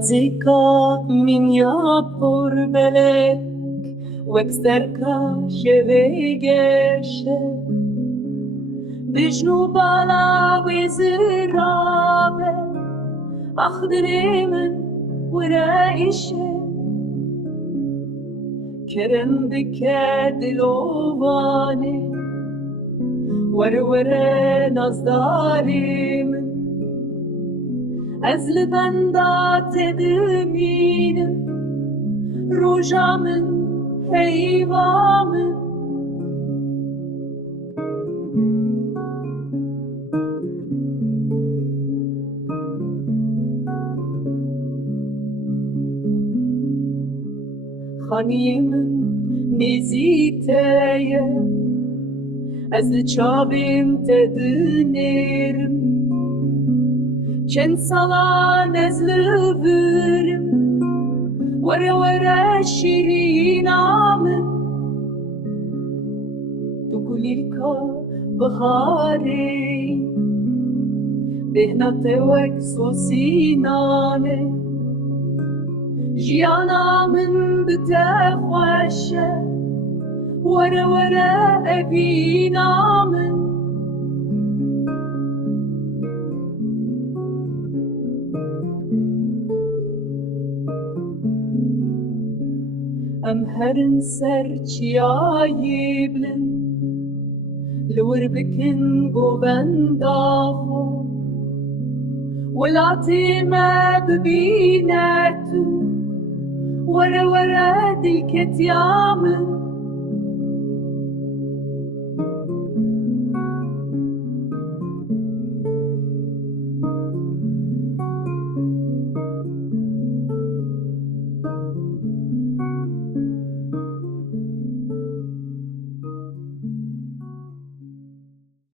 Zika minha por belek Weksterka shevegeshe Bishnu bala wizirabe Akhdrimen wiraishe Kerem dikadilovane Warware nazdarim Ez li benda tediminim Roja min heyva min Xaniyê min nêzîkteye Ez li çavêm te dinêrim Çend salan ez li virim Were were şîrîna min Tu kulîlka biharê Bêhna te wek sosînane Jiyana min bi te xweş e Were were evîna min Em herin ser çiyayê bilind Li wir bikin govenda xwe Welatê me bibîne tu Were were dilketiya min